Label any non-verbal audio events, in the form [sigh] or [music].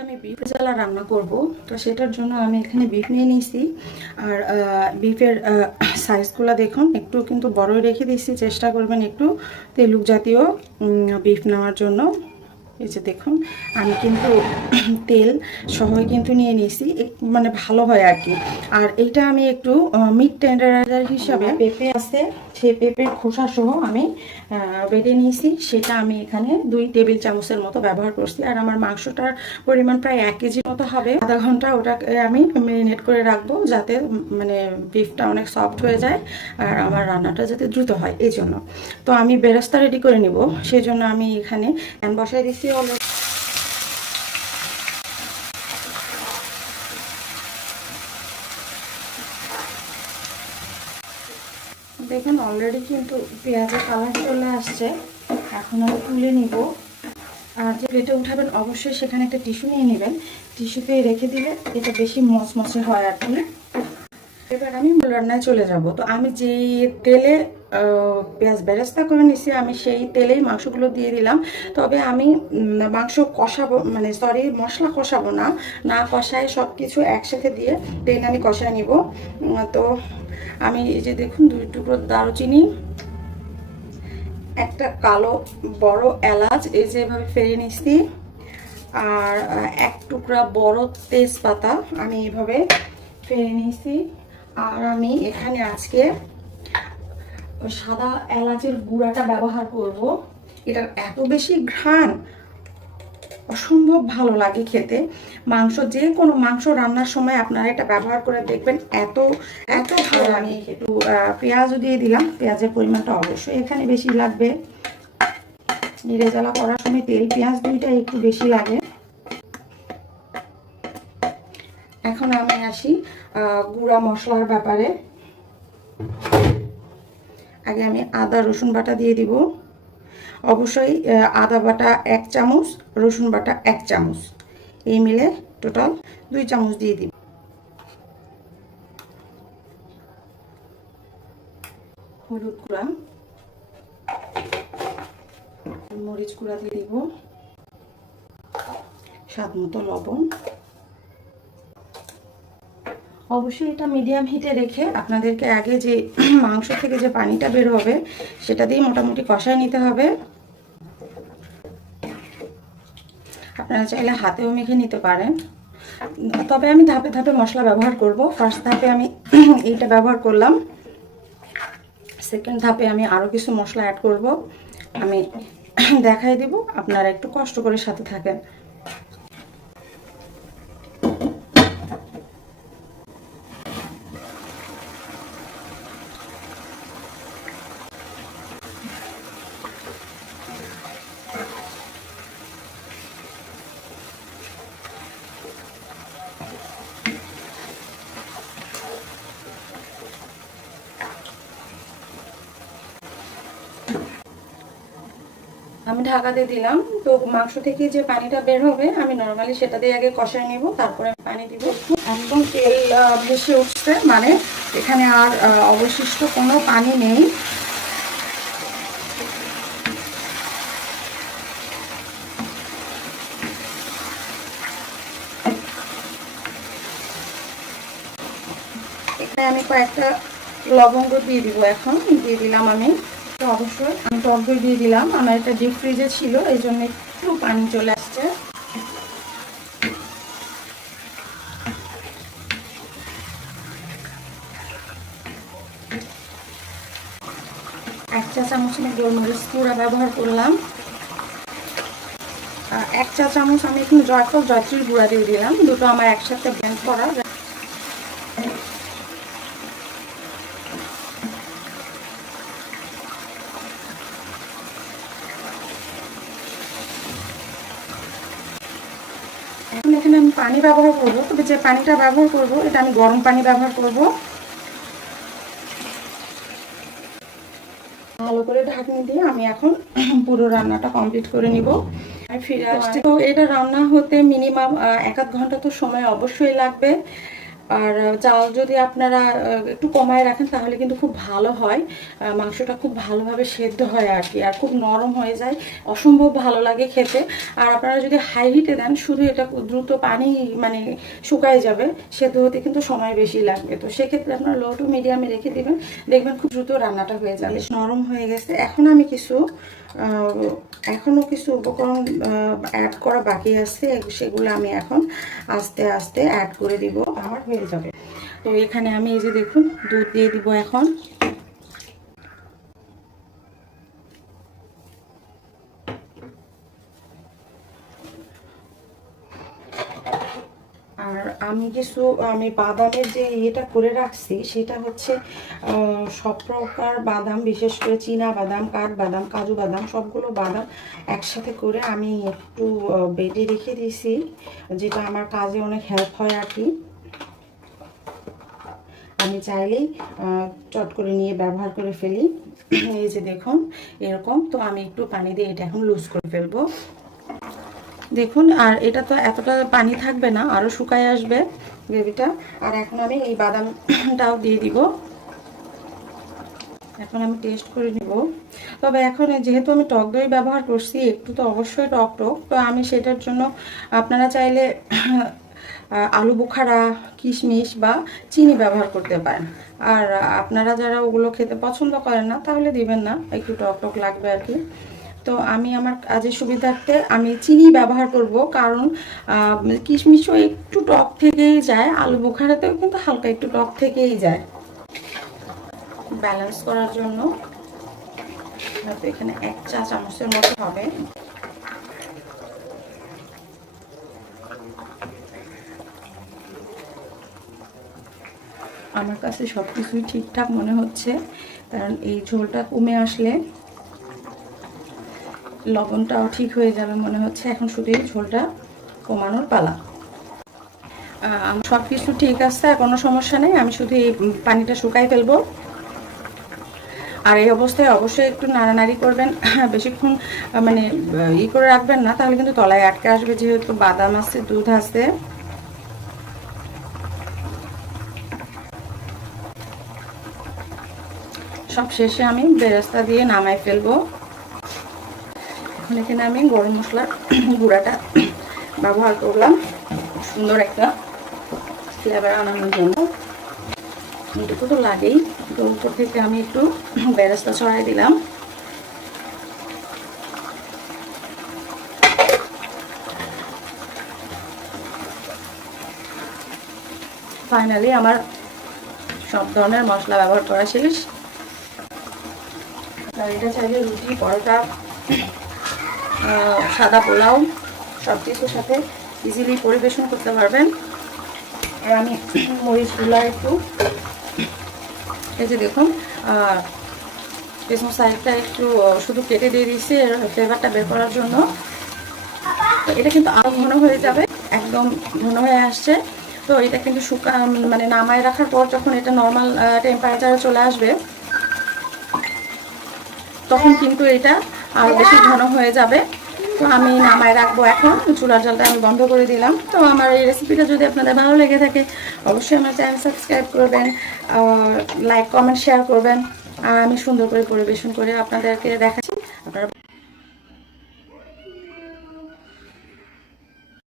আমি বিফ জ্বালা রান্না করব তো সেটার জন্য আমি এখানে বিফ নিয়ে নিয়েছি আর বিফের সাইজগুলো দেখুন একটু কিন্তু বড়ই রেখে দিয়েছি চেষ্টা করবেন একটু তেলুক জাতীয় বিফ নেওয়ার জন্য এই যে দেখুন আমি কিন্তু [clears throat] তেল সময় কিন্তু নিয়ে নিয়েছি মানে ভালো হয় আর কি আর এটা আমি একটু মিট টেন্ডারাইজার হিসাবে হ্যাঁ। পেঁপে আছে সে পেঁপের খোসা সহ আমি বেটে নিয়েছি সেটা আমি এখানে দুই টেবিল চামচের মতো ব্যবহার করছি আর আমার মাংসটার পরিমাণ প্রায় এক কেজির মতো হবে আধা ঘন্টা ওটাকে আমি মেরিনেট করে রাখবো যাতে মানে বিফটা অনেক সফট হয়ে যায় আর আমার রান্নাটা যাতে দ্রুত হয় এই জন্য তো আমি বেরাস্তা রেডি করে নিব জন্য আমি এখানে প্যান বসাই দিচ্ছি অনেক দেখেন অলরেডি কিন্তু পেঁয়াজের কালার চলে আসছে এখন আমি তুলে নিব আর যে প্লেটে উঠাবেন অবশ্যই সেখানে একটা টিস্যু নিয়ে নেবেন টিস্যুতে রেখে দিলে এটা বেশি মচমচে হয় আর কি এবার আমি রান্নায় চলে যাব তো আমি যেই তেলে পেঁয়াজ বেরেস্তা করে নিছি আমি সেই তেলেই মাংসগুলো দিয়ে দিলাম তবে আমি মাংস কষাবো মানে সরি মশলা কষাবো না না কষায় সব কিছু একসাথে দিয়ে টেনে আমি কষায় নিব তো আমি এই যে দেখুন দুই টুকরো দারুচিনি একটা কালো বড় এলাচ এই যে এভাবে ফেলে নিছি আর এক টুকরা বড় তেজপাতা আমি এভাবে ফেলে নিছি আর আমি এখানে আজকে সাদা এলাচের গুঁড়াটা ব্যবহার করব এটার এত বেশি ঘ্রাণ অসম্ভব ভালো লাগে খেতে মাংস যে কোনো মাংস রান্নার সময় আপনারা এটা ব্যবহার করে দেখবেন এত এত ভালো লাগে একটু পেঁয়াজও দিয়ে দিলাম পেঁয়াজের পরিমাণটা অবশ্যই এখানে বেশি লাগবে নিড়ে জ্বালা করার সময় তেল পেঁয়াজ দুইটা একটু বেশি লাগে এখন আমি আসি গুঁড়া মশলার ব্যাপারে আগে আমি আদা রসুন বাটা দিয়ে দিব অবশ্যই আদা বাটা এক চামচ রসুন বাটা এক চামচ এই মিলে টোটাল দুই চামচ দিয়ে দিব হলুদ কুড়া মরিচ কুড়া দিয়ে দিব স্বাদ মতো লবণ অবশ্যই এটা মিডিয়াম হিটে রেখে আপনাদেরকে আগে যে [clears throat] মাংস থেকে যে পানিটা বের হবে সেটা দিয়ে মোটামুটি কষায় নিতে হবে আপনারা চাইলে হাতেও মেখে নিতে পারেন তবে আমি ধাপে ধাপে মশলা ব্যবহার করব ফার্স্ট ধাপে আমি [clears throat] এইটা ব্যবহার করলাম সেকেন্ড ধাপে আমি আরও কিছু মশলা অ্যাড করব আমি [clears throat] দেখাই দেব আপনারা একটু কষ্ট করে সাথে থাকেন আমি ঢাকাতে দিলাম তো মাংস থেকে যে পানিটা বের হবে আমি নর্মালি সেটা দিয়ে আগে কষাই নিব তারপরে আমি পানি দিব একদম তেল ভেসে উঠছে মানে এখানে আর অবশিষ্ট কোনো পানি নেই আমি কয়েকটা লবঙ্গ দিয়ে দিব এখন দিয়ে দিলাম আমি তো অবশ্যই আমি টক দই দিয়ে দিলাম আমার এটা ডিপ ফ্রিজে ছিল এই জন্য একটু পানি চলে আসছে এক চা চামচ আমি গোলমরিচ গুঁড়া ব্যবহার করলাম এক চা চামচ আমি এখানে জয়ফল জয়ত্রীর গুঁড়া দিয়ে দিলাম দুটো আমার একসাথে ব্লেন্ড করা পানি ব্যবহার করব তবে যে পানিটা ব্যবহার করব এটা আমি গরম পানি ব্যবহার করব ভালো করে ঢাকনি দিয়ে আমি এখন [clears throat] পুরো রান্নাটা কমপ্লিট করে নিব ফিরে আসছি তো এটা রান্না হতে মিনিমাম এক আধ ঘন্টা তো সময় অবশ্যই লাগবে আর চাল যদি আপনারা একটু কমায় রাখেন তাহলে কিন্তু খুব ভালো হয় মাংসটা খুব ভালোভাবে সেদ্ধ হয় আর কি আর খুব নরম হয়ে যায় অসম্ভব ভালো লাগে খেতে আর আপনারা যদি হাই হিটে দেন শুধু এটা দ্রুত পানি মানে শুকায় যাবে সেদ্ধ হতে কিন্তু সময় বেশি লাগবে তো সেক্ষেত্রে আপনারা লো টু মিডিয়ামে রেখে দেবেন দেখবেন খুব দ্রুত রান্নাটা হয়ে যাবে নরম হয়ে গেছে এখন আমি কিছু এখনও কিছু উপকরণ অ্যাড করা বাকি আছে সেগুলো আমি এখন আস্তে আস্তে অ্যাড করে দিব আমার হয়ে যাবে তো এখানে আমি এই যে দেখুন দুধ দিয়ে দিব এখন আর আমি কিছু আমি বাদামের যে ইয়েটা করে রাখছি সেটা হচ্ছে সব প্রকার বাদাম বিশেষ করে চীনা বাদাম কাঠ বাদাম কাজু বাদাম সবগুলো বাদাম একসাথে করে আমি একটু বেটে রেখে দিয়েছি যেটা আমার কাজে অনেক হেল্প হয় আর কি আমি চাইলেই চট করে নিয়ে ব্যবহার করে ফেলি [clears throat] এই যে দেখুন এরকম তো আমি একটু পানি দিয়ে এটা এখন লুজ করে ফেলবো দেখুন আর এটা তো এতটা পানি থাকবে না আরও শুকায় আসবে গ্রেভিটা আর এখন আমি এই বাদামটাও দিয়ে দিব এখন আমি টেস্ট করে নিব তবে এখন যেহেতু আমি টক দই ব্যবহার করছি একটু তো অবশ্যই টক টক তো আমি সেটার জন্য আপনারা চাইলে আলু বোখারা কিশমিশ বা চিনি ব্যবহার করতে পারেন আর আপনারা যারা ওগুলো খেতে পছন্দ করেন না তাহলে দিবেন না একটু টক টক লাগবে আর কি তো আমি আমার কাজের সুবিধার্থে আমি চিনি ব্যবহার করব কারণ কিশমিশও একটু টক থেকেই যায় আলু বোখারাতেও কিন্তু হালকা একটু টক থেকেই যায় ব্যালেন্স করার জন্য এখানে এক চা চামচের মতো হবে আমার কাছে সব কিছুই ঠিকঠাক মনে হচ্ছে কারণ এই ঝোলটা কমে আসলে লবণটাও ঠিক হয়ে যাবে মনে হচ্ছে এখন শুধু এই ঝোলটা কমানোর পালা সব কিছু ঠিক আছে আর কোনো সমস্যা নেই আমি শুধু এই পানিটা শুকাই ফেলবো আর এই অবস্থায় অবশ্যই একটু নাড়ানাড়ি করবেন হ্যাঁ, বেশিক্ষণ মানে ই করে রাখবেন না তাহলে কিন্তু তলায় আটকে আসবে যেহেতু বাদাম আছে দুধ আছে সব শেষে আমি বেরেস্তা দিয়ে নামাই ফেলবো এখানে আমি গরম মশলার গুঁড়াটা ব্যবহার করলাম সুন্দর একটা ফ্লেভার আনানোর জন্য এটুকু তো লাগেই তো উপর থেকে আমি একটু বেরেস্তা ছড়াই দিলাম ফাইনালি আমার সব ধরনের মশলা ব্যবহার করা শেষ এটা চাইলে রুটি পরোটা সাদা পোলাও সব কিছুর সাথে ইজিলি পরিবেশন করতে পারবেন আর আমি মরিচগুলা একটু এই যে দেখুন পেছন সাইডটা একটু শুধু কেটে দিয়ে দিয়েছি ফ্লেভারটা বের করার জন্য এটা কিন্তু আরও ঘন হয়ে যাবে একদম ঘন হয়ে আসছে তো এটা কিন্তু শুকা মানে নামায় রাখার পর যখন এটা নর্মাল টেম্পারেচারে চলে আসবে তখন কিন্তু এটা আরও বেশি ঘন হয়ে যাবে তো আমি নামায় রাখবো এখন চুলার জলটা আমি বন্ধ করে দিলাম তো আমার এই রেসিপিটা যদি আপনাদের ভালো লেগে থাকে অবশ্যই আমার চ্যানেল সাবস্ক্রাইব করবেন লাইক কমেন্ট শেয়ার করবেন আর আমি সুন্দর করে পরিবেশন করে আপনাদেরকে দেখাচ্ছি আপনারা